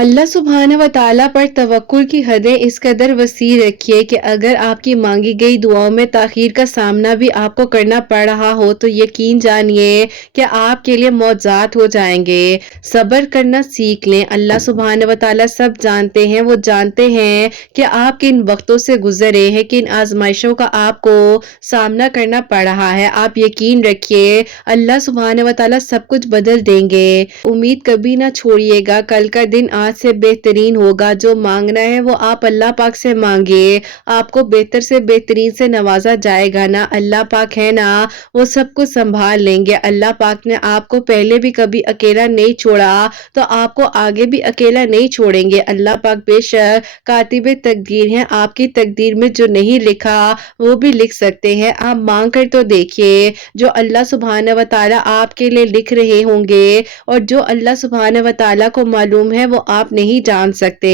अल्लाह सुब्हाना व ताला पर तवक्कुल की हदें इस कदर वसी रखिए कि अगर आपकी मांगी गई दुआओं में ताखीर का सामना भी आपको करना पड़ रहा हो तो यकीन जानिए कि आपके लिए मौज़ात हो जाएंगे। सब्र करना सीख लें। अल्लाह सुब्हाना व ताला सब जानते हैं। वो जानते हैं कि आप किन वक्तों से गुजरे हैं, किन आजमाइशों का आपको सामना करना पड़ रहा है। आप यकीन रखिए अल्लाह सुब्हाना व ताला सब कुछ बदल देंगे। उम्मीद कभी ना छोड़िएगा, कल का दिन आज से बेहतरीन होगा। जो मांगना है वो आप अल्लाह पाक से मांगिए, आपको बेहतर से बेहतरीन से नवाजा जाएगा ना। अल्लाह पाक है ना, वो सब कुछ संभाल लेंगे। अल्लाह पाक ने आपको पहले भी कभी अकेला नहीं छोड़ा तो आपको आगे भी अकेला नहीं छोड़ेंगे। अल्लाह पाक बेशक कातिबे तकदीर हैं। आपकी तकदीर में जो नहीं लिखा वो भी लिख सकते हैं। आप मांग कर तो देखिए, जो अल्लाह सुब्हाना व ताला आपके लिए लिख रहे होंगे और जो अल्लाह सुब्हाना व ताला को मालूम है वो आप नहीं जान सकते।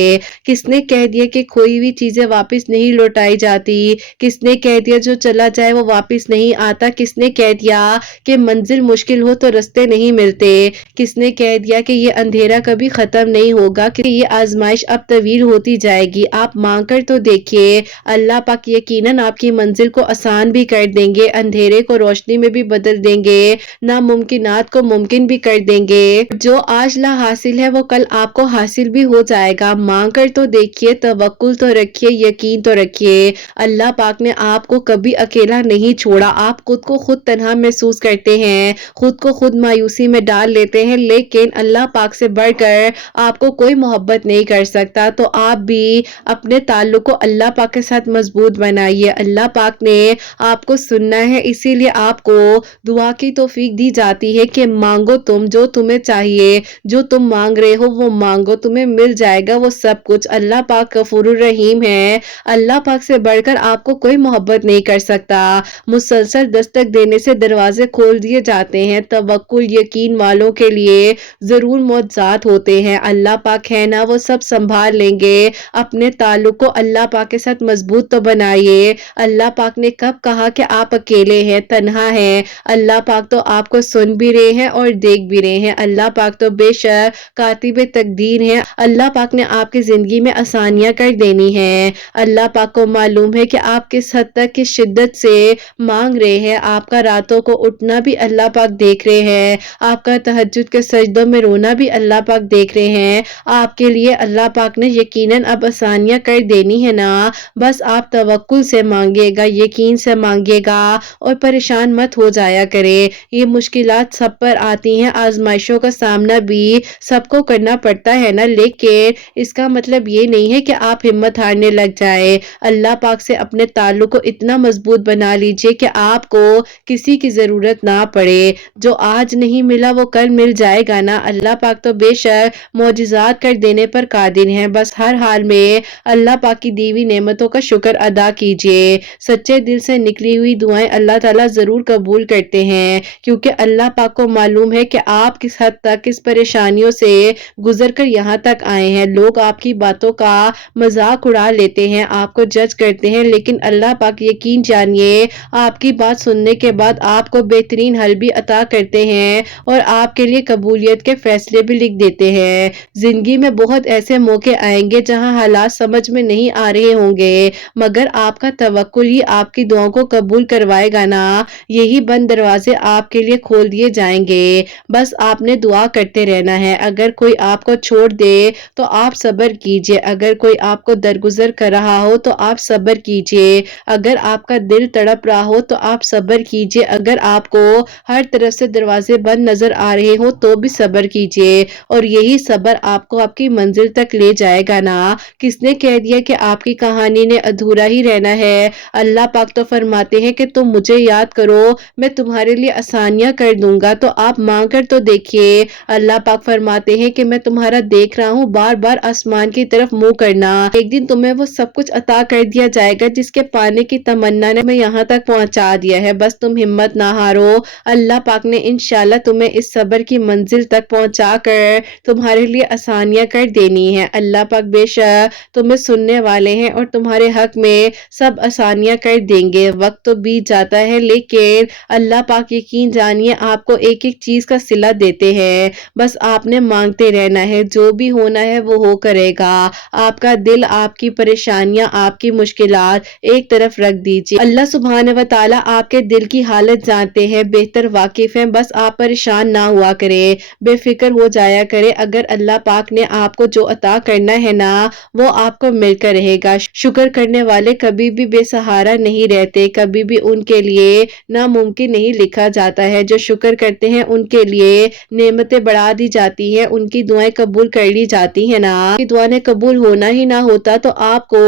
किसने कह दिया कि कोई भी चीजें वापस नहीं लौटाई जाती? किसने कह दिया जो चला जाए वो वापस नहीं आता? किसने कह दिया कि मंजिल मुश्किल हो तो रास्ते नहीं मिलते? किसने कह दिया कि ये अंधेरा कभी खत्म नहीं होगा, कि ये आजमाइश अब तवील होती जाएगी? आप मांग कर तो देखिए, अल्लाह पाक यकीनन आपकी मंजिल को आसान भी कर देंगे, अंधेरे को रोशनी में भी बदल देंगे, नामुमकिनात को मुमकिन भी कर देंगे। जो आज ला हासिल है वो कल आपको हासिल भी हो जाएगा। मांग कर तो देखिए, तवक्कुल तो रखिए, यकीन तो रखिए। अल्लाह पाक ने आपको कभी अकेला नहीं छोड़ा। आप खुद को खुद तन्हा महसूस करते हैं, खुद को खुद मायूसी में डाल लेते हैं, लेकिन अल्लाह पाक से बढ़कर आपको कोई मोहब्बत नहीं कर सकता। तो आप भी अपने ताल्लुक को अल्लाह पाक के साथ मजबूत बनाइए। अल्लाह पाक ने आपको सुनना है, इसीलिए आपको दुआ की तौफीक दी जाती है कि मांगो तुम, जो तुम्हें चाहिए, जो तुम मांग रहे हो वो मांगो, तुम्हें मिल जाएगा वो सब कुछ। अल्लाह पाक गफूरुर रहीम है। अल्लाह पाक से बढ़कर आपको कोई मोहब्बत नहीं कर सकता। मुसलसल दस्तक देने से दरवाजे खोल दिए जाते हैं। तवक्कुल यकीन वालों के लिए जरूर मौजज़ात होते हैं। अल्लाह पाक है ना, वो सब संभाल लेंगे। अपने ताल्लुक को अल्लाह पाक के साथ मजबूत तो बनाइए। अल्लाह पाक ने कब कहा कि आप अकेले हैं, तन्हा हैं? अल्लाह पाक तो आपको सुन भी रहे हैं और देख भी रहे हैं। अल्लाह पाक तो बेशक कातिबे तकदीर हैं। अल्लाह पाक ने आपकी जिंदगी में आसानियां कर देनी है। अल्लाह पाक को मालूम है कि आप किस हद तक किस शिद्दत से मांग रहे हैं। आपका रातों को उठना भी अल्लाह पाक देख रहे हैं, आपका तहज्जुद के सजदों में रोना भी अल्लाह पाक देख रहे हैं। आपके लिए अल्लाह पाक ने यकीनन अब आसानियां कर देनी है ना। बस आप तवक्कुल से मांगिएगा, यकीन से मांगिएगा और परेशान मत हो जाया करे। ये मुश्किलात सब पर आती हैं, आजमाइशों का सामना भी सबको करना पड़ता है ना, लेकिन इसका मतलब ये नहीं है कि आप हिम्मत हारने लग जाए। अल्लाह पाक से अपने ताल्लुक को इतना मजबूत बना लीजिए कि आपको किसी की जरूरत ना पड़े। जो आज नहीं मिला वो कल मिल जाएगा ना। अल्लाह पाक तो बेशक मौजिज़ात कर देने पर कादिर हैं। बस हर हाल में अल्लाह पाक की दी हुई नेमतों का शुक्र अदा कीजिए। सच्चे दिल से निकली हुई दुआएं अल्लाह ताला जरूर कबूल करते हैं, क्योंकि अल्लाह पाक को मालूम है कि आप किस हद तक किस परेशानियों से गुजर कर यहाँ तक आए हैं। लोग आपकी बातों का मजाक उड़ा लेते हैं, आपको जज करते हैं, लेकिन अल्लाह पाक यकीन जानिए आपकी बात सुनने के बाद आपको बेहतरीन हल भी अता करते हैं और आपके लिए कबूलियत के फैसले भी लिख देते हैं। जिंदगी में बहुत ऐसे मौके आएंगे जहां हालात समझ में नहीं आ रहे होंगे, मगर आपका तवक्कुल ही आपकी दुआओं को कबूल करवाएगा ना। यही बंद दरवाजे आपके लिए खोल दिए जाएंगे। बस आपने दुआ करते रहना है। अगर कोई आपको छोड़ दे तो आप सब्र कीजिए, अगर कोई आपको दरगुजर कर रहा हो तो आप सब्र कीजिए, अगर आपका दिल तड़प रहा हो तो आप सब्र कीजिए, अगर आपको हर तरफ से दरवाजे बंद नजर आ रहे हो तो भी सब्र कीजिए, और यही सब्र आपको आपकी मंजिल तक ले जाएगा ना। किसने कह दिया कि आपकी कहानी ने अधूरा ही रहना है? अल्लाह पाक तो फरमाते हैं कि तुम मुझे याद करो, मैं तुम्हारे लिए आसानियां कर दूंगा। तो आप मांग कर तो देखिए। अल्लाह पाक फरमाते हैं कि मैं तुम्हारा देख रहा हूँ, बार बार आसमान की तरफ मुंह करना, एक दिन तुम्हें वो सब कुछ अता कर दिया जाएगा जिसके पाने की तमन्ना ने मैं यहाँ तक पहुंचा दिया है। बस तुम हिम्मत ना हारो। अल्लाह पाक ने इंशाल्लाह तुम्हें इस सब्र की मंजिल तक पहुंचा कर तुम्हारे लिए आसानियां कर देनी है। अल्लाह पाक बेशक तुम्हें सुनने वाले हैं और तुम्हारे हक में सब आसानियां कर देंगे। वक्त तो बीत जाता है, लेकिन अल्लाह पाक यकीन जानिए आपको एक एक चीज का सिला देते हैं। बस आपने मांगते रहना है। जो بھی ہونا ہے وہ ہو کرے گا۔ آپ کا دل، آپ کی پریشانیاں، آپ کی مشکلات ایک طرف رکھ دیجیے۔ اللہ سبحانہ و تعالیٰ آپ کے دل کی حالت جانتے ہیں، بہتر واقف ہیں، بس آپ پریشان نہ ہوا کریں، بے فکر ہو جایا کریں۔ اگر اللہ پاک نے آپ کو جو عطا کرنا ہے نا وہ آپ کو مل کر رہے گا۔ شکر کرنے والے کبھی بھی بے سہارا نہیں رہتے، کبھی بھی ان کے لیے ناممکن نہیں لکھا جاتا ہے۔ جو شکر کرتے ہیں ان کے لیے نعمتیں بڑھا دی جاتی ہیں، ان کی دعائیں قبول کر لی جاتی ہیں نا۔ کی دعا نے قبول ہونا ہی نہ ہوتا تو آپ کو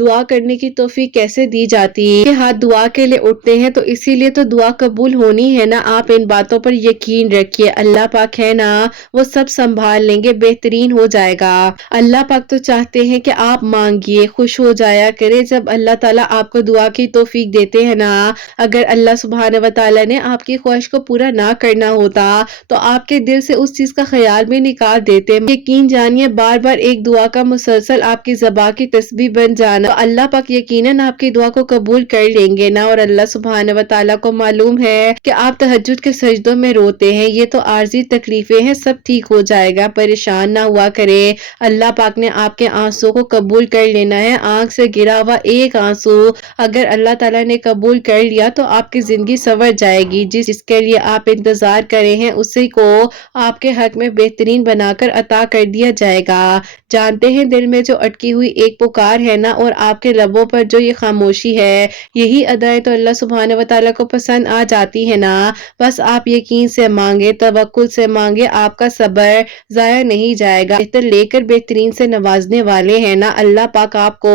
دعا کرنے کی توفیق کیسے دی جاتی کہ ہاتھ دعا کے لیے اٹھتے ہیں، تو اسی لیے تو دعا قبول ہونی ہے نا۔ آپ ان باتوں پر یقین رکھیے، اللہ پاک ہے نا وہ سب سنبھال لیں گے، بہترین ہو جائے گا۔ اللہ پاک تو چاہتے ہیں کہ آپ مانگیے، خوش ہو جایا کرے جب اللہ تعالیٰ آپ کو دعا کی توفیق دیتے ہیں نا۔ اگر اللہ سبحانہ و تعالیٰ نے آپ کی خواہش کو پورا نہ کرنا ہوتا تو آپ کے دل سے اس چیز کا خیال بھی نکال دیتے۔ یقین جانیے بار بار ایک دعا کا مسلسل آپ کی زبان کی تسبیح بن جانا تو اللہ پاک یقیناً آپ کی دعا کو قبول کر لیں گے نا۔ اور اللہ سبحانہ و تعالیٰ کو معلوم ہے کہ آپ تہجد کے سجدوں میں روتے ہیں، یہ تو عارضی تکلیفیں ہیں، سب ٹھیک ہو جائے گا، پریشان نہ ہوا کرے۔ اللہ پاک نے آپ کے آنسوں کو قبول کر لینا ہے۔ آنکھ سے گرا ہوا ایک آنسو اگر اللہ تعالیٰ نے قبول کر لیا تو آپ کی زندگی سنور جائے گی۔ جس کے لیے آپ انتظار کرے ہیں اسی کو آپ کے حق میں بہترین بنا کر عطا کر دیا جائے گا۔ جانتے ہیں دل میں جو اٹکی ہوئی ایک پکار ہے نا اور آپ کے لبوں پر جو یہ خاموشی ہے، یہی ادائیں تو اللہ سبحانہ و تعالیٰ کو پسند آ جاتی ہے نا۔ بس آپ یقین سے مانگے، توکل سے مانگے، آپ کا صبر ضائع نہیں جائے گا۔ بہتر لے کر بہترین سے نوازنے والے ہیں نا۔ اللہ پاک آپ کو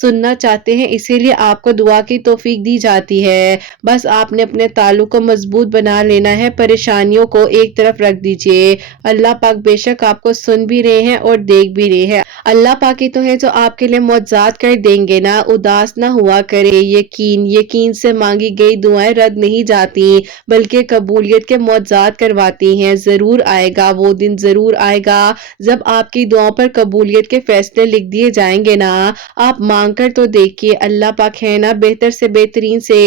سننا چاہتے ہیں، اسی لیے آپ کو دعا کی توفیق دی جاتی ہے۔ بس آپ نے اپنے تعلق کو مضبوط بنا لینا ہے، پریشانیوں کو ایک طرف رکھ دیجئے۔ اللہ پاک بے شک آپ کو سن بھی رہے ہیں اور دیکھ بھی رہے ہیں۔ اللہ پاک ہی تو ہے جو آپ کے لیے معجزات کر دیں گے نا۔ اداس نہ ہوا کرے، یقین سے مانگی گئی دعائیں رد نہیں جاتی بلکہ قبولیت کے معجزات کرواتی ہیں۔ ضرور آئے گا وہ دن، ضرور آئے گا جب آپ کی دعاؤں پر قبولیت کے فیصلے لکھ دیے جائیں گے نا۔ آپ مانگ کر تو دیکھیے، اللہ پاک ہے نا بہتر سے بہترین سے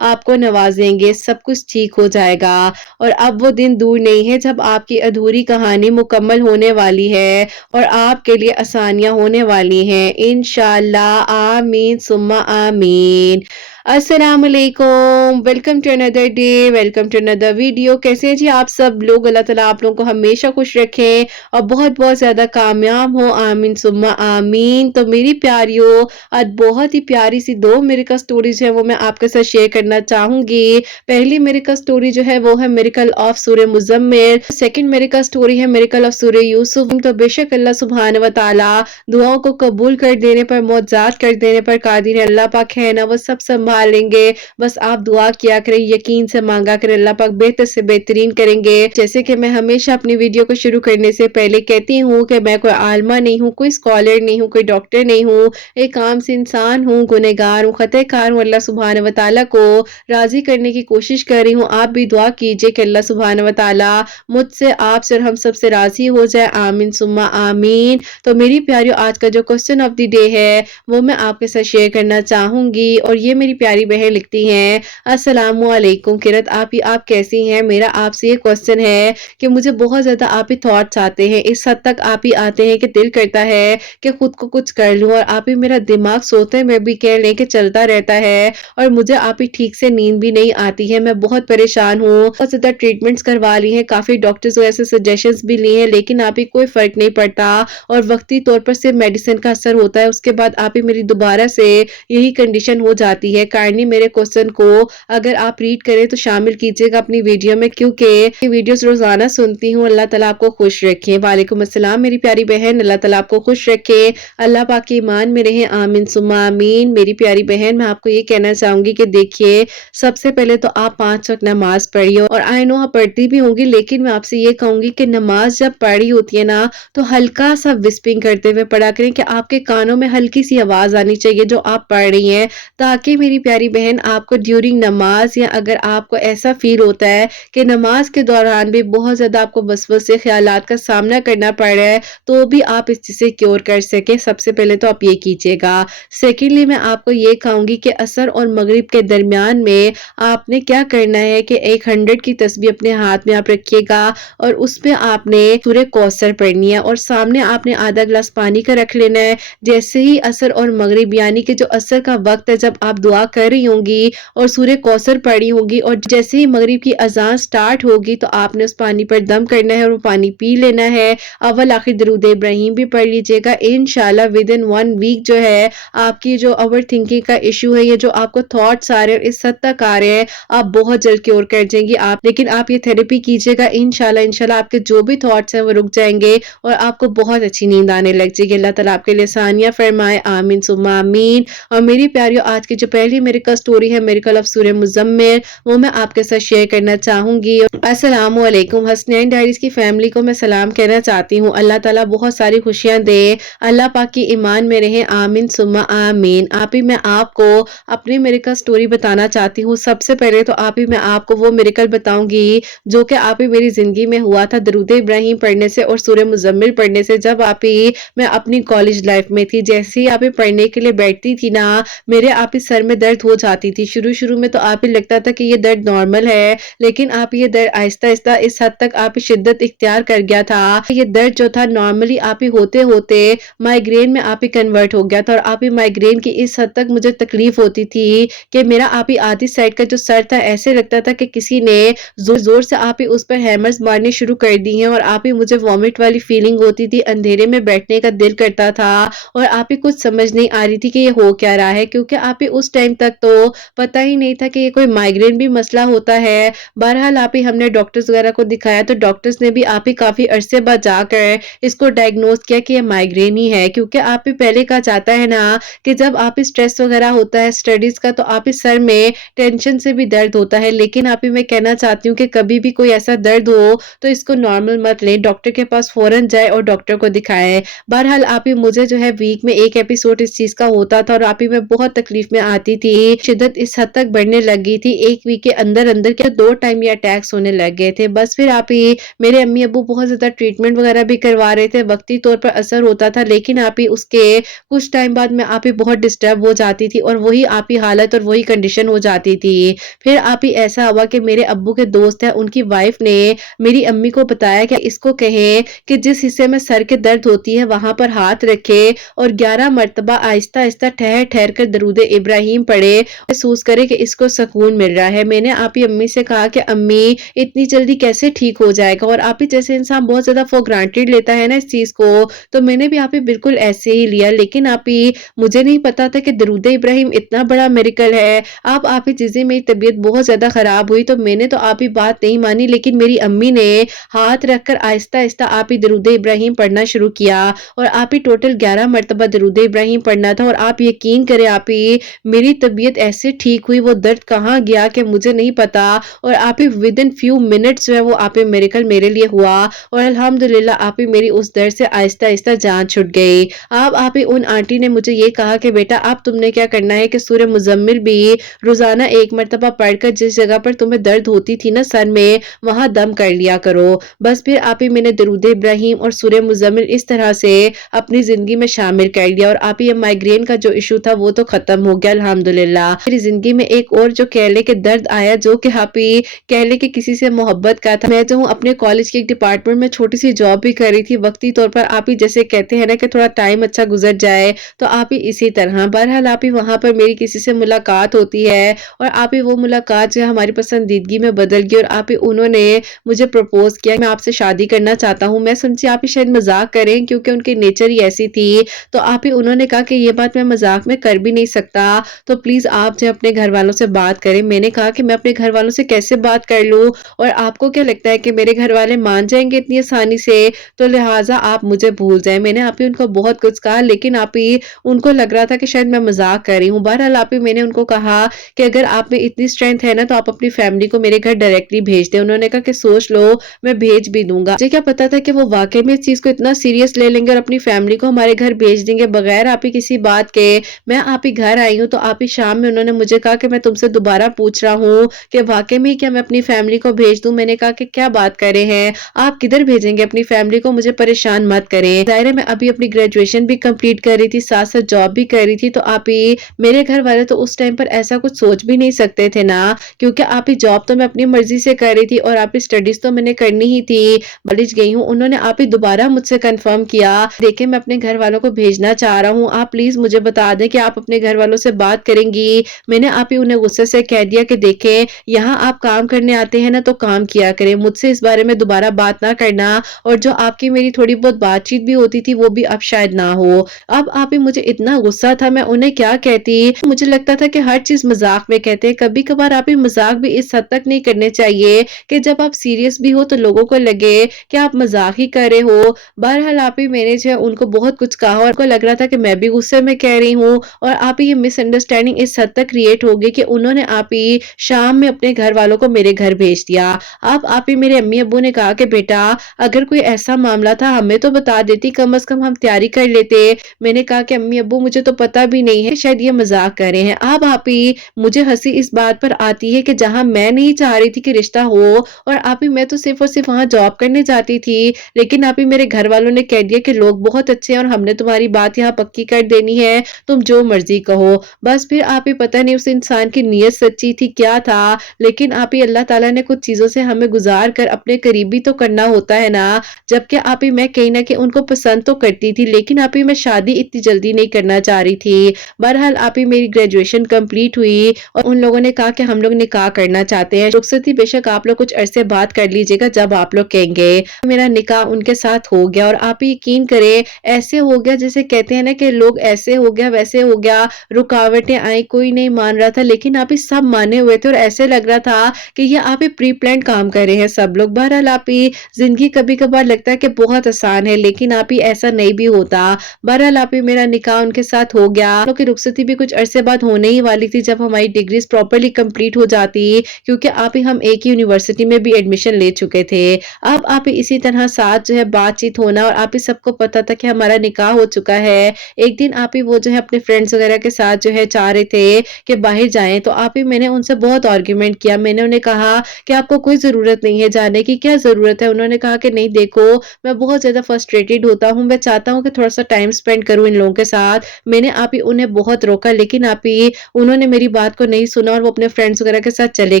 آپ کو نوازیں گے، سب کچھ ٹھیک ہو جائے گا۔ اور اب وہ دن دور نہیں ہے جب آپ کی ادھوری کہانی مکمل ہونے والی ہے اور آپ کے لیے آسانیاں ہونے والی ہیں انشاءاللہ۔ آمین ثم آمین۔ السلام علیکم، welcome to another day, welcome to another video. کیسے ہیں جی آپ سب لوگ؟ اللہ تعالیٰ آپ لوگوں کو ہمیشہ خوش رکھیں اور بہت بہت زیادہ کامیاب ہو، آمین ثم آمین۔ تو میری پیاریو، آج بہت ہی پیاری سی دو میریکل سٹوریز ہیں وہ میں آپ کے ساتھ شیئر کرنا چاہوں گی۔ پہلی میریکل سٹوری جو ہے وہ ہے میریکل آف سورہ مزمل، سیکنڈ میریکل سٹوری ہے میریکل آف سورہ یوسف۔ تو بے شک اللہ سبحانہ و تعالیٰ دعاؤں کو قبول کر دینے پر، معجزات کر دینے پر قادر ہے۔ اللہ پاک ہے نا وہ سب سنبھال لیں گے، بس آپ دعا کیا کریں، یقین سے مانگا کریں، اللہ پاک بہتر سے بہترین کریں گے۔ جیسے کہ میں ہمیشہ اپنی ویڈیو کو شروع کرنے سے پہلے کہتی ہوں کہ میں کوئی عالمہ نہیں ہوں، کوئی اسکالر نہیں ہوں، کوئی ڈاکٹر نہیں ہوں، ایک عام سی انسان ہوں، گنہگار ہوں، خطا کار ہوں۔ اللہ سبحانہ و تعالیٰ کو راضی کرنے کی کوشش کر رہی ہوں۔ آپ بھی دعا کیجئے کہ اللہ سبحانہ و تعالیٰ مجھ سے، آپ سے اور ہم سب سے راضی ہو جائے، آمین ثم آمین۔ تو میری پیاریو، آج کا جو کوسچن آف دی ڈے ہے وہ میں آپ کے ساتھ شیئر کرنا چاہوں گی، اور یہ میری پیاری بہن لکھتی ہیں، السلام علیکم قرت آپ کیسی ہیں؟ میرا آپ سے یہ کوسچن ہے کہ مجھے بہت زیادہ آپ ہی تھاٹس آتے ہیں، اس حد تک آپ ہی آتے ہیں کہ دل کرتا ہے کہ خود کو کچھ کر لوں، اور آپ ہی میرا دماغ سوتے میں بھی کہہ لیں کہ چلتا رہتا ہے، اور مجھے آپ ہی ٹھیک سے نیند بھی نہیں آتی ہے، میں بہت پریشان ہوں، بہت زیادہ ٹریٹمنٹس کروا لی ہیں، کافی ڈاکٹرز ایسے سجیشنز بھی لی ہیں، لیکن آپ ہی کوئی فرق نہیں پڑتا، اور وقتی طور پر صرف میڈیسن کا اثر ہوتا ہے، اس کے بعد آپ ہی میری دوبارہ سے یہی کنڈیشن ہو جاتی ہے۔ کائنڈلی میرے کوسچن کو اگر آپ ریڈ کریں تو شامل کیجئے گا اپنی ویڈیو میں، کیونکہ یہ ویڈیوز روزانہ سنتی ہوں۔ اللہ تعالیٰ آپ کو خوش رکھے۔ وعلیکم السلام میری پیاری بہن، اللہ تعالیٰ آپ کو خوش رکھے، اللہ پاک کے ایمان میں رہیں، آمین ثم آمین۔ میری پیاری بہن، میں آپ کو یہ کہنا چاہوں گی کہ دیکھیے، سب سے پہلے تو آپ 5 وقت نماز پڑھیے، اور آئی نو آپ پڑھتی بھی ہوں گی، لیکن میں آپ سے یہ کہوں گی کہ نماز جب پڑھی ہوتی ہے نا تو ہلکا سا وسپنگ کرتے ہوئے پڑھا کریں، کہ آپ کے کانوں میں ہلکی سی آواز آنی چاہیے جو آپ پڑھ رہی ہیں، تاکہ میری प्यारी बहन आपको ड्यूरिंग नमाज या अगर आपको ऐसा फील होता है कि नमाज के दौरान भी बहुत ज़्यादा आपको वसवसे ख्यालात का सामना करना पड़ रहा है, तो भी आप इस चीज़ से क्योर कर सकें, सबसे पहले तो आप ये कीजिएगा। सेकेंडली मैं आपको ये कहूँगी कि असर और मगरिब के दरमियान में आपने क्या करना है कि एक 100 की तस्बीह अपने हाथ में आप रखिएगा और उसमें आपने सूरह कौसर पढ़नी है और सामने आपने आधा गिलास पानी का रख लेना है। जैसे ही असर और मगरिब यानी कि जो असर का वक्त है जब आप दुआ कर रही होंगी और सूरह कौसर पढ़ी होगी और जैसे ही मगरिब की अजान स्टार्ट होगी तो आपने उस पानी पर दम करना है और वो पानी पी लेना है। अव्वल आखिर दरूद इब्राहिम भी पढ़ लीजिएगा। इंशाल्लाह विद इन 1 वीक जो है आपकी जो ओवर थिंकिंग का इशू है, ये जो आपको थॉट्स आ रहे हैं इस हद तक आ रहे हैं, आप बहुत जल्द क्योर कर जाएंगी आप। लेकिन आप ये थेरेपी कीजिएगा, इंशाल्लाह इंशाल्लाह आपके जो भी थॉट्स हैं वो रुक जाएंगे और आपको बहुत अच्छी नींद आने लग जाएगी। अल्लाह ताला आपके लिए आसानियां फरमाए, आमीन सुम्मा आमीन। और मेरी प्यारियों, आज की जो पहली मेरिकल स्टोरी है, मेरिकल ऑफ सूरह मुज़म्मिल, वो मैं आपके साथ शेयर करना चाहूंगी। अस्सलामु अलैकुम। हसनैन डायरीज की फैमिली को मैं सलाम कहना चाहती हूँ। अल्लाह ताला बहुत सारी खुशियां दे, अल्लाह पाक की ईमान में रहे, आमीन सुम्मा आमीन। आप ही मैं आपको अपनी मेरिकल स्टोरी बताना चाहती हूँ। सबसे पहले तो आप ही मैं आपको वो मेरिकल बताऊंगी जो कि आप ही मेरी जिंदगी में हुआ था दरूद इब्राहिम पढ़ने से और सूरह मुज़म्मिल पढ़ने से, जब आप ही मैं अपनी कॉलेज लाइफ में थी। जैसे ही आप ही पढ़ने के लिए बैठती थी ना, मेरे आप ही सर में दर्द हो जाती थी। शुरू शुरू में तो आप ही लगता था कि ये दर्द नॉर्मल है, लेकिन आप ये दर्द आहिस्ता आहिस्ता इस हद तक आप ही शिद्दत इख्तियार कर गया था। ये दर्द जो था नॉर्मली आप ही होते होते माइग्रेन में आप ही कन्वर्ट हो गया था और आप ही माइग्रेन की इस हद तक मुझे तकलीफ होती थी कि मेरा आप ही आधी साइड का जो सर था ऐसे लगता था कि किसी ने जोर जोर से आप ही उस पर हैमर्स मारने शुरू कर दी हैं और आप ही मुझे वॉमिट वाली फीलिंग होती थी, अंधेरे में बैठने का दिल करता था और आप ही कुछ समझ नहीं आ रही थी कि ये हो क्या रहा है, क्योंकि आप ही उस टाइम तक तो पता ही नहीं था कि ये कोई माइग्रेन भी मसला होता है। बहरहाल आप ही हमने डॉक्टर्स वगैरह को दिखाया तो डॉक्टर्स ने भी आप ही काफी अरसे बाद जाकर इसको डायग्नोज किया कि ये माइग्रेन ही है, क्योंकि आप ही पहले कहा जाता है ना कि जब आप ही स्ट्रेस वगैरह होता है स्टडीज का तो आप ही सर में टेंशन से भी दर्द होता है। लेकिन आप ही मैं कहना चाहती हूँ कि कभी भी कोई ऐसा दर्द हो तो इसको नॉर्मल मत लें, डॉक्टर के पास फौरन जाए और डॉक्टर को दिखाएं। बहरहाल आप ही मुझे जो है वीक में एक एपिसोड इस चीज का होता था और आप ही मैं बहुत तकलीफ में आती थी, शिद्दत इस हद तक बढ़ने लग गई थी, एक वीक के अंदर अंदर के 2 टाइम ये अटैक्स होने लग गए थे। बस फिर आप ही मेरे अम्मी अब्बू बहुत ज्यादा ट्रीटमेंट वगैरह भी करवा रहे थे, वक्ती तौर पर असर होता था, लेकिन आप ही उसके कुछ टाइम बाद में आप ही बहुत डिस्टर्ब हो जाती थी और वही आप ही हालत और वही कंडीशन हो जाती थी। फिर आप ही ऐसा हुआ कि मेरे अब्बू के दोस्त है उनकी वाइफ ने मेरी अम्मी को बताया कि इसको कहें कि जिस हिस्से में सर के दर्द होती है वहां पर हाथ रखे और 11 मरतबा आहिस्ता आहिस्ता ठहर ठहर कर दरूद इब्राहिम पढ़े, महसूस करे कि इसको सुकून मिल रहा है। मैंने आप ही अम्मी से कहा कि अम्मी इतनी जल्दी कैसे ठीक हो जाएगा, और आप ही जैसे इंसान बहुत ज्यादा फॉर ग्रांटेड लेता है ना इस चीज को, तो मैंने भी आप ही बिल्कुल ऐसे ही लिया। लेकिन आप ही मुझे नहीं पता था कि दरूद इब्राहिम इतना बड़ा मिरेकल है। आप ही चीजें मेरी तबीयत बहुत ज्यादा खराब हुई तो मैंने तो आप ही बात नहीं मानी, लेकिन मेरी अम्मी ने हाथ रखकर आहिस्ता आहिस्ता आप ही दरूद इब्राहिम पढ़ना शुरू किया और आप ही टोटल 11 मरतबा दरूद इब्राहिम पढ़ना था। और आप यकीन करें आप ही मेरी तबीयत ऐसे ठीक हुई, वो दर्द कहाँ गया कि मुझे नहीं पता, और आप ही विद इन फ्यू मिनट्स जो है वो आप ही मिरेकल मेरे लिए हुआ और अल्हम्दुलिल्लाह आप ही मेरी उस दर्द से आहिस्ता आहिस्ता जान छुट गई। आप ही उन आंटी ने मुझे ये कहा कि बेटा अब तुमने क्या करना है कि सूरह मुज़म्मिल भी रोजाना 1 मरतबा पढ़कर जिस जगह पर तुम्हें दर्द होती थी ना सर में, वहां दम कर लिया करो। बस फिर आप ही मैंने दरूद इब्राहिम और सूरह मुज़म्मिल इस तरह से अपनी जिंदगी में शामिल कर लिया और आप ही ये माइग्रेन का जो इशू था वो तो खत्म हो गया अल्हम्दुलिल्लाह। मेरी जिंदगी में एक और जो कह ले के दर्द आया, जो कि आप ही कह ले कि किसी से मोहब्बत का था। मैं जो हूँ अपने कॉलेज के एक डिपार्टमेंट में छोटी सी जॉब भी कर रही थी, वक्ती तौर पर आप ही जैसे कहते हैं ना कि थोड़ा टाइम अच्छा गुजर जाए, तो आप ही इसी तरह। बहरहाल आप ही वहां पर मेरी किसी से मुलाकात होती है और आप ही वो मुलाकात जो है हमारी पसंदीदगी में बदल गई और आप ही उन्होंने मुझे प्रपोज किया, मैं आपसे शादी करना चाहता हूँ। मैं समझी आप ही शायद मजाक करें क्योंकि उनकी नेचर ही ऐसी थी, तो आप ही उन्होंने कहा कि ये बात मैं मजाक में कर भी नहीं सकता, तो प्लीज आप जो अपने घर वालों से बात करें। मैंने कहा कि मैं अपने घर वालों से कैसे बात कर लूं, और आपको क्या लगता है कि मेरे घर वाले मान जाएंगे इतनी आसानी से, तो लिहाजा आप मुझे भूल जाए। मैंने आप ही उनको बहुत कुछ कहा, लेकिन आप ही उनको लग रहा था कि शायद मैं मजाक कर रही हूँ। बहरहाल आप ही मैंने उनको कहा कि अगर आप में इतनी स्ट्रेंथ है ना तो आप अपनी फैमिली को मेरे घर डायरेक्टली भेज दें। उन्होंने कहा कि सोच लो, मैं भेज भी दूंगा। मुझे क्या पता था कि वो वाकई में इस चीज को इतना सीरियस ले लेंगे और अपनी फैमिली को हमारे घर भेज देंगे बगैर आप ही किसी बात के। मैं आप ही घर आई हूँ तो आप ही شام में उन्होंने मुझे कहा कि मैं तुमसे दोबारा पूछ रहा हूँ कि वाक़ई में क्या मैं अपनी फैमिली को भेज दूँ? मैंने कहा कि क्या बात कर रहे हैं? आप किधर भेजेंगे अपनी फैमिली को? मुझे परेशान मत करें। ज़ाहिर है मैं अभी अपनी ग्रेजुएशन भी कंप्लीट कर रही थी, साथ-साथ जॉब भी कर रही थी, तो आप ही मेरे घर वाले तो उस टाइम पर ऐसा कुछ सोच भी नहीं सकते थे ना, क्योंकि आप ही जॉब तो मैं अपनी मर्ज़ी से कर रही थी और आप ही स्टडीज़ तो मैंने करनी ही थी। कॉलेज गई हूँ, उन्होंने आप ही दोबारा मुझसे कन्फर्म किया, देखिए मैं अपने घर वालों को भेजना चाह रहा हूँ, आप प्लीज़ मुझे बता दें कि आप अपने घर वालों से बात करेंगी। मैंने आप ही उन्हें गुस्से से कह दिया कि देखें, यहाँ आप काम करने आते हैं ना तो काम किया करें, मुझसे इस बारे में दोबारा बात ना करना और जो आपकी मेरी थोड़ी बहुत बातचीत भी होती थी वो भी अब शायद ना हो। अब आप ही मुझे इतना गुस्सा था, मैं उन्हें क्या कहती? मुझे लगता था कि हर चीज़ मज़ाक में कहते हैं, कभी-कभार आप ही मज़ाक भी इस हद तक नहीं करने चाहिए कि जब आप सीरियस भी हो तो लोगों को लगे कि आप मज़ाक ही कर रहे हो। बहरहाल आप ही मैंने जो है उनको बहुत कुछ कहा और उनको लग रहा था कि मैं भी गुस्से में कह रही हूँ और आप ही ये मिसअंडरस्टैंडिंग इस हद तक क्रिएट हो गई कि उन्होंने आप ही शाम में अपने घर वालों को मेरे घर भेज दिया। अब आप ही मेरे अम्मी-अब्बू ने कहा कि बेटा अगर कोई ऐसा मामला था हमें तो बता देती, कम से कम हम तैयारी कर लेते। मैंने कहा कि अम्मी-अब्बू मुझे तो पता भी नहीं है, शायद ये मज़ाक कर रहे हैं। अब आप ही मुझे हँसी इस बात पर आती है कि जहाँ मैं नहीं चाह रही थी कि रिश्ता हो और आप ही मैं तो सिर्फ़ और सिर्फ़ वहाँ जॉब करने जाती थी, लेकिन आप ही मेरे घर वालों ने कह दिया कि लोग बहुत अच्छे हैं और हमने तुम्हारी बात यहाँ पक्की कर देनी है, तुम जो मर्ज़ी कहो। बस फिर आप ही पता नहीं उस इंसान की नीयत सच्ची थी, क्या था, लेकिन आप ही अल्लाह ताला ने कुछ चीज़ों से हमें गुज़ार कर अपने करीब भी तो करना होता है ना। जबकि आप ही मैं कहीं न कहीं उनको पसंद तो करती थी, लेकिन आप ही मैं शादी इतनी जल्दी नहीं करना चाह रही थी। बहरहाल आप ही मेरी ग्रेजुएशन कंप्लीट हुई और उन लोगों ने कहा कि हम लोग निकाह करना चाहते हैं। रुखसती बेशक आप लोग कुछ अरसे बाद कर लीजिएगा जब आप लोग कहेंगे। मेरा निकाह उनके साथ हो गया और आप यकीन करें ऐसे हो गया जैसे कहते हैं ना कि लोग ऐसे हो गया वैसे हो गया, रुकावटें आई, कोई नहीं मान रहा था, लेकिन आप ही सब माने हुए थे और ऐसे लग रहा था कि ये आप ही प्री प्लान्ड काम कर रहे हैं सब लोग। बहरहाल आप ही ज़िंदगी कभी-कभार लगता है कि बहुत आसान है, लेकिन आप ही ऐसा नहीं भी होता। बहरहाल आप ही मेरा निकाह उनके साथ हो गया। हम लोग की रुखसती भी कुछ अरसे बाद होने ही वाली थी जब हमारी डिग्रीज़ प्रॉपर्ली कंप्लीट हो जाती, क्योंकि आप ही हम एक ही यूनिवर्सिटी में भी एडमिशन ले चुके थे। अब आप ही इसी तरह साथ जो है बातचीत होना और आप ही सबको पता था कि हमारा निकाह हो चुका है। एक दिन आप ही वो जो है अपने फ्रेंड्स वगैरह के साथ जो है चाह रहे थे कि बाहर जाएँ, तो आप ही मैंने उनसे बहुत आर्गुमेंट किया। मैंने उन्हें कहा कि आपको कोई ज़रूरत नहीं है जाने की, क्या ज़रूरत है? उन्होंने कहा कि नहीं देखो, मैं बहुत ज़्यादा फ्रस्ट्रेटेड होता हूँ, मैं चाहता हूँ कि थोड़ा-सा टाइम स्पेंड करूँ इन लोगों के साथ। मैंने आप ही उन्हें बहुत रोका, लेकिन आप ही उन्होंने मेरी बात को नहीं सुना और वो अपने फ्रेंड्स वगैरह के साथ चले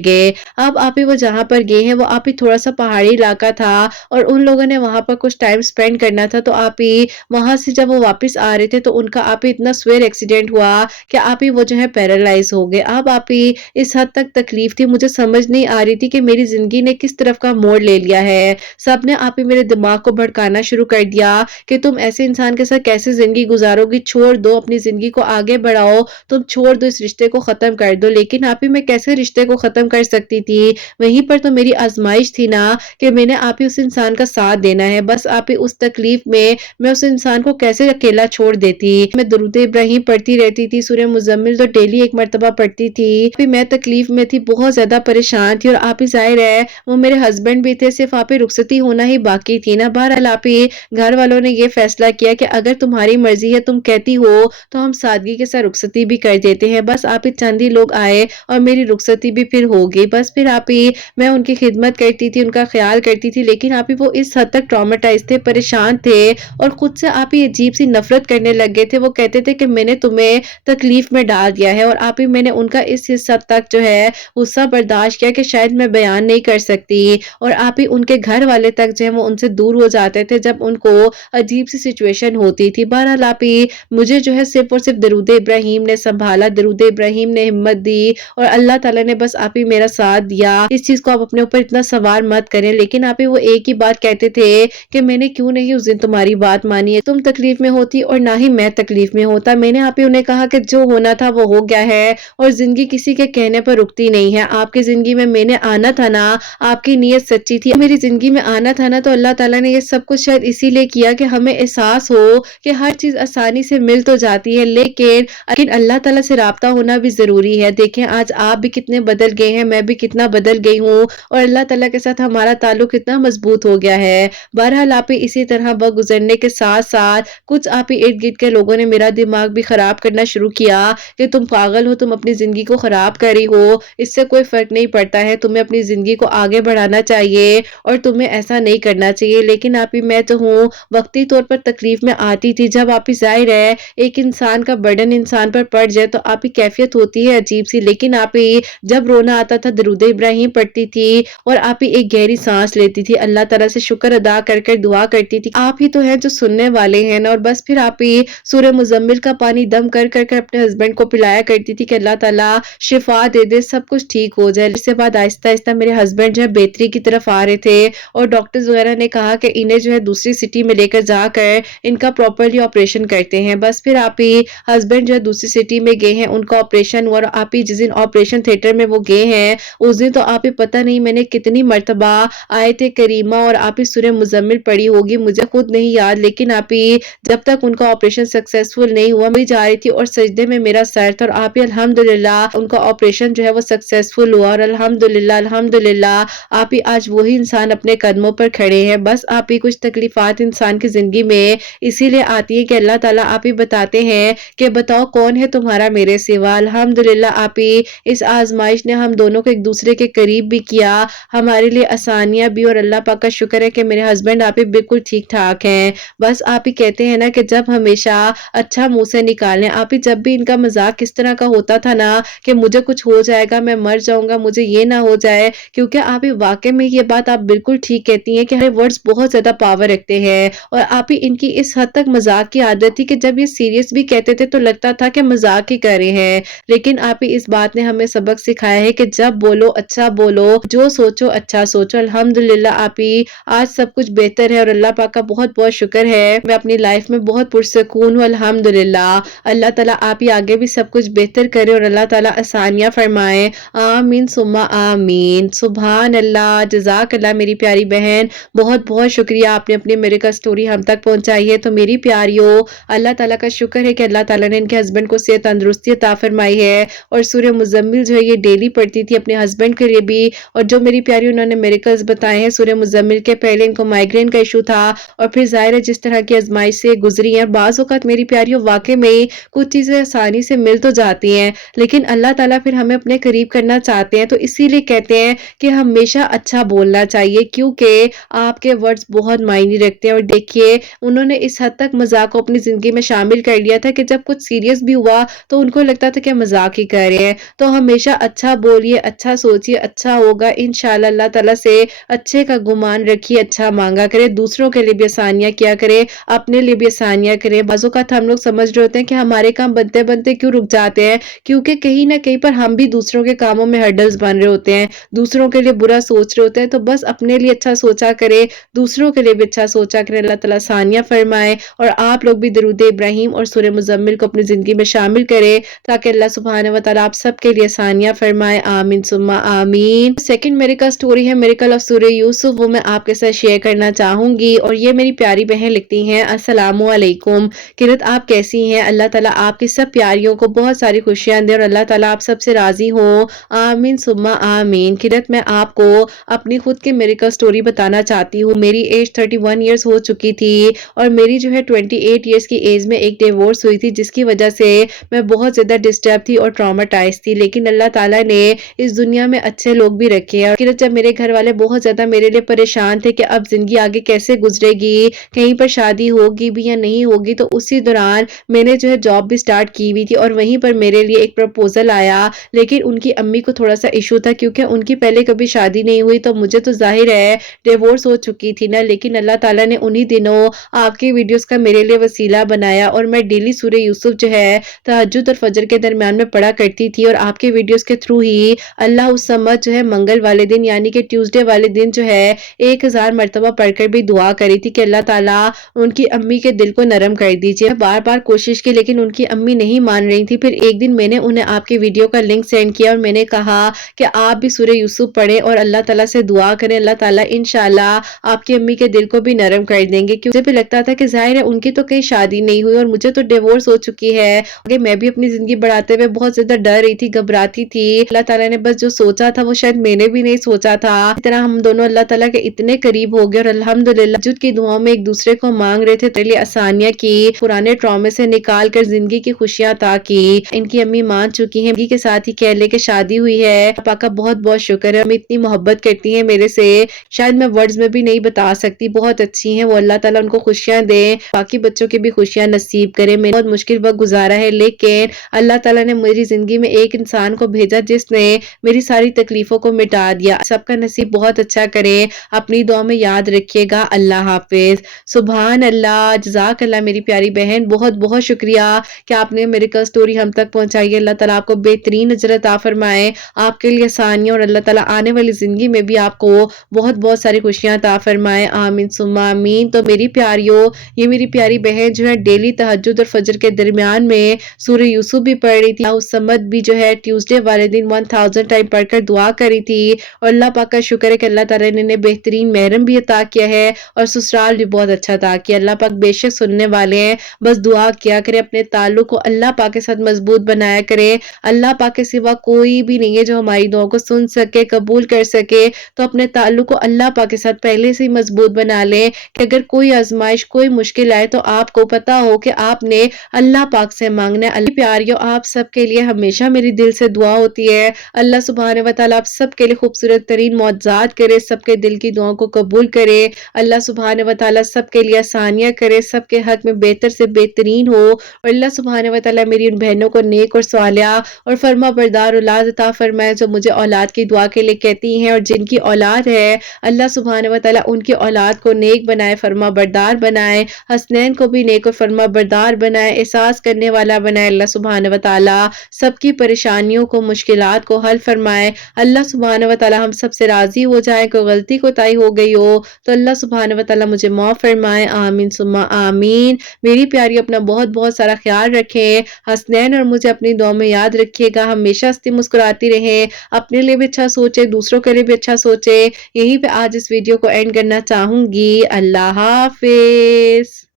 गए। अब आप ही वो जहाँ पर गए हैं वो आप ही थोड़ा-सा पहाड़ी इलाका था और उन लोगों ने वहाँ पर कुछ टाइम स्पेंड करना था, तो आप ही वहाँ से जब वो वापस आ रहे थे तो उनका आप ही इतना सेवियर एक्सीडेंट हुआ कि आप ही वो जो है पैरालाइज़ हो गए। अब आप ही इस हद तक तकलीफ़ थी, मुझे समझ नहीं आ रही थी कि मेरी ज़िंदगी ने किस तरफ का मोड़ ले लिया है। सबने आप ही मेरे दिमाग को भड़काना शुरू कर दिया कि तुम ऐसे इंसान के साथ कैसे ज़िंदगी गुज़ारोगी, छोड़ दो, अपनी ज़िंदगी को आगे बढ़ाओ, तुम छोड़ दो, इस रिश्ते को ख़त्म कर दो। लेकिन आप ही मैं कैसे रिश्ते को ख़त्म कर सकती थी? वहीं पर तो मेरी आज़माइश थी ना कि मैंने आप ही उस इंसान का साथ देना है। बस आप ही उस तकलीफ़ में मैं उस इंसान को कैसे अकेला छोड़ देती? मैं दुरूद-ए इब्राहीम पढ़ती रहती थी, सूरह मुज़म्मिल तो डेली एक मर्तबा पढ़ती थी। फिर मैं तकलीफ़ में थी, बहुत ज़्यादा परेशान थी और आप ही ज़ाहिर है वो मेरे हस्बैंड भी थे, सिर्फ़ आप ही रुखसती होना ही बाकी थी ना। बहरहाल आप ही घर वालों ने ये फ़ैसला किया कि अगर तुम्हारी मर्ज़ी है, तुम कहती हो, तो हम सादगी के साथ रुखसती भी कर देते हैं। बस आप ही चंद ही लोग आए और मेरी रुखसती भी फिर हो गई। बस फिर आप ही मैं उनकी खिदमत करती थी, उनका ख़्याल करती थी, लेकिन आप ही वो इस हद तक ट्रॉमाटाइज़ थे, परेशान थे और खुद से आप ही अजीब-सी नफ़रत करने लग गए थे। वो कहते थे कि मैंने तुम्हें तकलीफ़ में डाल दिया है और आप ही मैंने उनका इस हद तक जो है गुस्सा बर्दाश्त किया कि शायद मैं बयान नहीं कर सकती और आप ही उनके घर वाले तक जो है वो उनसे दूर हो जाते थे जब उनको अजीब-सी सिचुएशन होती थी। बहरहाल आप ही मुझे जो है सिर्फ़ और सिर्फ़ दरूद इब्राहीम ने सँभाला, दरूद इब्राहीम ने हिम्मत दी और अल्लाह ताला ने बस आप ही मेरा साथ दिया। इस चीज़ को आप अपने ऊपर इतना सवार मत करें, लेकिन आप ही वो एक ही बात कहते थे कि मैंने क्यों नहीं उस दिन तुम्हारी बात मानी है, तुम तकलीफ़ में होती और ना ही मैं तकलीफ़ में होता। मैंने आप ही उन्हें कहा कि जो होना था वो हो गया है और ज़िंदगी किसी के कहने पर रुकती नहीं है। आपकी ज़िंदगी में मैंने आना था ना, आपकी नीयत सच्ची थी, मेरी ज़िंदगी में आना था ना, तो अल्लाह ताला ने ये सब कुछ शायद इसीलिए किया कि हमें एहसास हो कि हर चीज़ आसानी से मिल तो जाती है, लेकिन अल्लाह ताला से राब्ता होना भी ज़रूरी है। देखें आज आप भी कितने बदल गए हैं, मैं भी कितना बदल गई हूँ और अल्लाह ताला के साथ हमारा ताल्लुक कितना मज़बूत हो गया है। बहरहाल आप ही इसी तरह वक़्त गुज़रने के साथ-साथ कुछ आप ही इर्द-गिर्द के लोगों ने मेरा दिमाग भी ख़राब करना शुरू किया کہ تم پاگل ہو, تم اپنی زندگی کو خراب کر رہی ہو, اس سے کوئی فرق نہیں پڑتا ہے, تمہیں اپنی زندگی کو آگے بڑھانا چاہیے اور تمہیں ایسا نہیں کرنا چاہیے. لیکن آپ ہی میں تو ہوں وقتی طور پر تکلیف میں آتی تھی, جب آپ ہی ظاہر ہے ایک انسان کا برڈن انسان پر پڑ جائے تو آپ ہی کیفیت ہوتی ہے عجیب سی. لیکن آپ ہی جب رونا آتا تھا درود ابراہیم پڑھتی تھی اور آپ ہی ایک گہری سانس لیتی تھی, اللہ تعالیٰ سے شکر ادا کر کر دعا کرتی تھی. آپ ہی تو ہیں جو سننے والے ہیں نا. اور بس پھر آپ ہی سورہ مزمل کا پانی دم کر کر کر اپنے ہسبینڈ کو پلایا کرتی تھی کہ اللہ تعالیٰ شفا دے دے, سب کچھ ٹھیک ہو جائے. اس کے بعد آہستہ آہستہ میرے ہسبینڈ جو ہے بہتری کی طرف آ رہے تھے اور ڈاکٹرز وغیرہ نے کہا کہ انہیں جو ہے دوسری سٹی میں لے کر جا کر ان کا پراپرلی آپریشن کرتے ہیں. بس پھر آپ ہی ہسبینڈ جو ہے دوسری سٹی میں گئے ہیں, ان کا آپریشن ہوا, اور آپ ہی جس دن آپریشن تھیٹر میں وہ گئے ہیں اس دن تو آپ ہی پتہ نہیں میں نے کتنی مرتبہ آیت کریمہ اور آپ ہی سورہ مزمل پڑھی ہوگی, مجھے خود نہیں یاد. لیکن آپ ہی جب تک ان کا آپریشن سکسیسفل نہیں ہوا میں جا رہی تھی اور سجدے میں میرا سر تھا, اور آپ ہی الحمدللہ ان کا آپریشن جو ہے وہ سکسیسفل ہوا, اور الحمدللہ آپ ہی آج وہی انسان اپنے قدموں پر کھڑے ہیں. بس آپ ہی کچھ تکلیفات انسان کی زندگی میں اسی لیے آتی ہے کہ اللہ تعالیٰ آپ ہی بتاتے ہیں کہ بتاؤ کون ہے تمہارا میرے سوا. الحمدللہ آپ ہی اس آزمائش نے ہم دونوں کو ایک دوسرے کے قریب بھی کیا, ہمارے لیے آسانیاں بھی, اور اللہ پاک کا شکر ہے کہ میرے ہسبینڈ آپ ہی بالکل ٹھیک ٹھاک ہیں. بس آپ ہی کہتے ہیں نا کہ جب ہمیشہ اچھا منہ سے نکالیں. آپ ہی جب بھی ان کا مذاق کس طرح کا ہوتا تھا نا کہ مجھے کچھ ہو جائے گا, میں مر جاؤں گا, مجھے یہ نہ ہو جائے, کیونکہ آپ ہی واقع میں یہ بات آپ بالکل ٹھیک کہتی ہیں کہ ہمارے ورڈز بہت زیادہ پاور رکھتے ہیں. اور آپ ہی ان کی اس حد تک مذاق کی عادت تھی کہ جب یہ سیریس بھی کہتے تھے تو لگتا تھا کہ مذاق ہی کر رہے ہیں. لیکن آپ ہی اس بات نے ہمیں سبق سکھایا ہے کہ جب بولو اچھا بولو, جو سوچو اچھا سوچو. الحمدللہ آپ ہی آج سب کچھ بہتر ہے اور اللہ پاک کا بہت بہت شکر ہے, میں اپنی لائف میں بہت پرسکون ہوں الحمدللہ. اللہ تعالیٰ آپ ہی آگے بھی سب کچھ بہتر کرے اور اللہ تعالیٰ آسانیاں فرمائے, آمین ثم آمین. سبحان اللہ, جزاک اللہ میری پیاری بہن, بہت بہت شکریہ, آپ نے اپنی میریکل سٹوری ہم تک پہنچائی ہے. تو میری پیاریو اللہ تعالیٰ کا شکر ہے کہ اللہ تعالیٰ نے ان کے ہسبینڈ کو صحت تندرستی عطا فرمائی ہے, اور سورہ مزمل جو ہے یہ ڈیلی پڑھتی تھی اپنے ہسبینڈ کے لیے بھی. اور جو میری پیاری انہوں نے میریکلز بتائے ہیں سورہ مزمل کے, پہلے ان کو مائیگرین کا ایشو تھا اور پھر ظاہر ہے جس طرح کی آزمائش سے گزری ہیں. بعض اوقات میری پیاریوں واقع میں کچھ چیزیں آسانی سے مل تو جاتی ہیں, لیکن اللہ تعالیٰ پھر ہمیں اپنے قریب کرنا چاہتے ہیں. تو اسی لیے کہتے ہیں کہ ہمیشہ اچھا بولنا چاہیے, کیونکہ آپ کے ورڈز بہت معنی رکھتے ہیں. اور دیکھیے انہوں نے اس حد تک مذاق کو اپنی زندگی میں شامل کر لیا تھا کہ جب کچھ سیریس بھی ہوا تو ان کو لگتا تھا کہ مذاق ہی کر رہے ہیں. تو ہمیشہ اچھا بولیے, اچھا سوچیے, اچھا ہوگا انشاءاللہ. اللہ تعالیٰ سے اچھے کا گمان رکھیے, اچھا مانگا کرے, دوسروں کے لیے بھی آسانیاں کیا کرے, اپنے لیے بھی آسانیاں کرے. بعض اوقات ہم لوگ سمجھ رہے ہوتے ہیں کہ ہمارے کام بنتے بنتے کیوں رک جاتے ہیں, کیونکہ کہیں نہ کہیں پر ہم بھی دوسروں کے کاموں میں ہرڈلز بن رہے ہوتے ہیں, دوسروں کے لیے برا سوچ رہے ہوتے ہیں. تو بس اپنے لیے اچھا سوچا کرے, دوسروں کے لیے بھی اچھا سوچا کرے. اللہ تعالیٰ آسانیاں فرمائے, اور آپ لوگ بھی درود ابراہیم اور سورہ مزمل کو اپنی زندگی میں شامل کرے تاکہ اللہ سبحانہ و تعالیٰ آپ سب کے لیے آسانیاں فرمائے, آمین ثم آمین. سیکنڈ میریکل سٹوری ہے میریکل آف سورہ یوسف, وہ میں آپ کے ساتھ شیئر کرنا چاہوں گی. اور یہ میری پیاری بہن لکھتی ہیں, السلام علیکم قرت, آپ کیسی ہیں؟ اللہ تعالیٰ آپ کی سب پیاریوں کو بہت ساری خوشیاں دے اور اللہ تعالیٰ آپ سب سے راضی ہوں, آمین ثم آمین. قرت, میں آپ کو اپنی خود کی میریکل سٹوری بتانا چاہتی ہوں. میری ایج 31 ایئرز ہو چکی تھی اور میری جو ہے 28 ایئرز کی ایج میں ایک ڈیورس ہوئی تھی, جس کی وجہ سے میں بہت زیادہ ڈسٹرب تھی اور ٹراماٹائز تھی. لیکن اللہ تعالیٰ نے اس دنیا میں اچھے لوگ بھی رکھے ہیں. اور جب میرے گھر والے بہت زیادہ میرے لیے پریشان تھے کہ اب زندگی آگے کیسے گزرے گی, کہیں پر شادی ہوگی بھی یا نہیں ہوگی, تو اسی دوران میں نے جو ہے جاب بھی سٹارٹ کی ہوئی تھی اور وہیں پر میرے لیے ایک پروپوزل آیا. لیکن ان کی امی کو تھوڑا سا ایشو تھا کیونکہ ان کی پہلے کبھی شادی نہیں ہوئی, تو مجھے تو ظاہر ہے ڈیورس ہو چکی تھی نا. لیکن اللہ تعالیٰ نے انہی دنوں آپ کی ویڈیوز کا میرے لیے وسیلہ بنایا اور میں ڈیلی سورہ یوسف جو ہے تہجد اور فجر کے درمیان میں پڑھا کرتی تھی. اور آپ کے ویڈیوز کے تھرو ہی اللہ اس سمت جو ہے منگل والے دن یعنی کہ ٹیوزڈے والے دن جو ہے 1000 مرتبہ پڑھ کر بھی دعا کری تھی کہ اللہ تعالیٰ ان کی امی کے دل کو نرم کر دیجیے. بار بار کوشش کی لیکن ان کی امی نہیں مان رہی تھی. پھر ایک دن میں نے انہیں آپ کی ویڈیو کا لنک سینڈ کیا اور میں نے کہا کہ آپ بھی سورہ یوسف پڑھیں اور اللہ تعالیٰ سے دعا کریں, اللہ تعالیٰ انشاءاللہ آپ کی امی کے دل کو بھی نرم کر دیں گے. کیونکہ مجھے بھی لگتا تھا کہ ظاہر ہے ان کی تو کہیں شادی نہیں ہوئی اور مجھے تو ڈیورس ہو چکی ہے, کہ میں بھی اپنی زندگی بڑھاتے ہوئے بہت زیادہ ڈر رہی تھی, گھبراتی تھی. اللہ تعالیٰ نے بس جو سوچا تھا وہ شاید میں نے بھی نہیں سوچا تھا. اس طرح ہم دونوں اللہ تعالیٰ کے اتنے قریب ہو گئے اور الحمدللہ تہجد کی دعاؤں میں ایک دوسرے کو مانگ رہے تھے, تیرے لیے آسانیاں کی, پرانے ٹرامے سے نکال کر زندگی کی خوشیاں عطا کی۔ ان کی امی مان چکی ہیں، کے ساتھ ہی کہہ لے کہ شادی ہوئی ہے۔ پاپا کا بہت بہت شکر ہے، ہمیں اتنی محبت کرتی ہیں میرے سے، شاید میں ورڈز میں بھی نہیں بتا سکتی، بہت اچھی ہیں وہ، اللہ تعالیٰ ان کو خوشیاں دے، باقی بچوں کی بھی خوشیاں نصیب کرے۔ میں بہت مشکل وقت گزارا ہے، لیکن اللہ تعالیٰ نے میری زندگی میں ایک انسان کو بھیجا جس نے میری ساری تکلیفوں کو مٹا دیا۔ سب کا نصیب بہت اچھا کرے، اپنی دعا میں یاد رکھیے گا۔ اللہ حافظ۔ سبحان اللہ، جزاک اللہ میری پیاری بہن، بہت بہت شکریہ کہ آپ نے میری کل سٹوری ہم تک پہنچائی ہے۔ اللہ تعالیٰ آپ کو بہترین اجر عطا فرمائے، آپ کے لیے آسانیاں، اور اللہ تعالیٰ آنے والی زندگی میں بھی آپ کو بہت بہت ساری خوشیاں عطا فرمائے، آمین ثم آمین۔ تو میری پیاریوں، یہ میری پیاری بہن جو ہے ڈیلی تہجد اور فجر کے درمیان میں سورہ یوسف بھی پڑھ رہی تھی، اس سمت بھی جو ہے ٹیوزڈے والے دن 1000 ٹائم پڑھ کر دعا کری تھی، اور اللہ پاک کا شکر ہے کہ اللہ تعالیٰ نے بہترین محرم بھی عطا کیا ہے اور سسرال بھی بہت اچھا عطا کیا۔ اللہ پاک بے شک سننے والے ہیں، بس دعا کیا کرے، اپنے تعلق کو اللہ پاک کے ساتھ مضبوط بنایا کرے۔ اللہ پاک کے سوا کوئی بھی نہیں ہے جو ہماری دعاؤں کو سن سکے، قبول کر سکے، تو اپنے تعلق کو اللہ پاک کے ساتھ پہلے سے ہی مضبوط بنا لیں کہ اگر کوئی آزمائش، کوئی مشکل آئے تو آپ کو پتا ہو کہ آپ نے اللہ پاک سے مانگنا ہے۔ اللہ پیاریوں، آپ سب کے لیے ہمیشہ میری دل سے دعا ہوتی ہے، اللہ سبحانہ و تعالیٰ آپ سب کے لیے خوبصورت ترین معجزات کرے، سب کے دل کی دعاؤں کو قبول کرے، اللہ سبحانہ و تعالیٰ سب کے لیے آسانیاں کرے، سب کے حق میں بہتر سے بہترین ہو، اور اللہ سبحانہ و تعالیٰ میری ان بہنوں کو نیک اور صالحہ اور فرما بردار اولاد عطا فرمائے، جو مجھے اولاد کی دعا کے لیے کہتی ہیں، اور جن کی اولاد ہے اللہ سبحانہ و تعالیٰ ان کی اولاد کو نیک بنائے، فرما بردار بنائے، حسنین کو بھی نیک اور فرما بردار بنائے، احساس کرنے والا بنائے، اللہ سبحانہ و تعالیٰ سب کی پریشانیوں کو، مشکلات کو حل فرمائے، اللہ سبحانہ و تعالیٰ ہم سب سے راضی ہو جائے، کوئی غلطی کوتاہی ہو گئی ہو تو اللہ سبحانہ و تعالیٰ مجھے معاف فرمائے، آمین ثم آمین۔ میری پیاری اپنا بہت بہت سارا خیال رکھیں، حسنین اور مجھے اپنی دعا میں یاد رکھیے گا، ہمیشہ ہنستی مسکراتی رہیں، اپنے لیے بھی اچھا سوچے، دوسروں کے لیے بھی اچھا سوچے۔ یہیں پہ آج اس ویڈیو کو اینڈ کرنا چاہوں گی۔ اللہ حافظ۔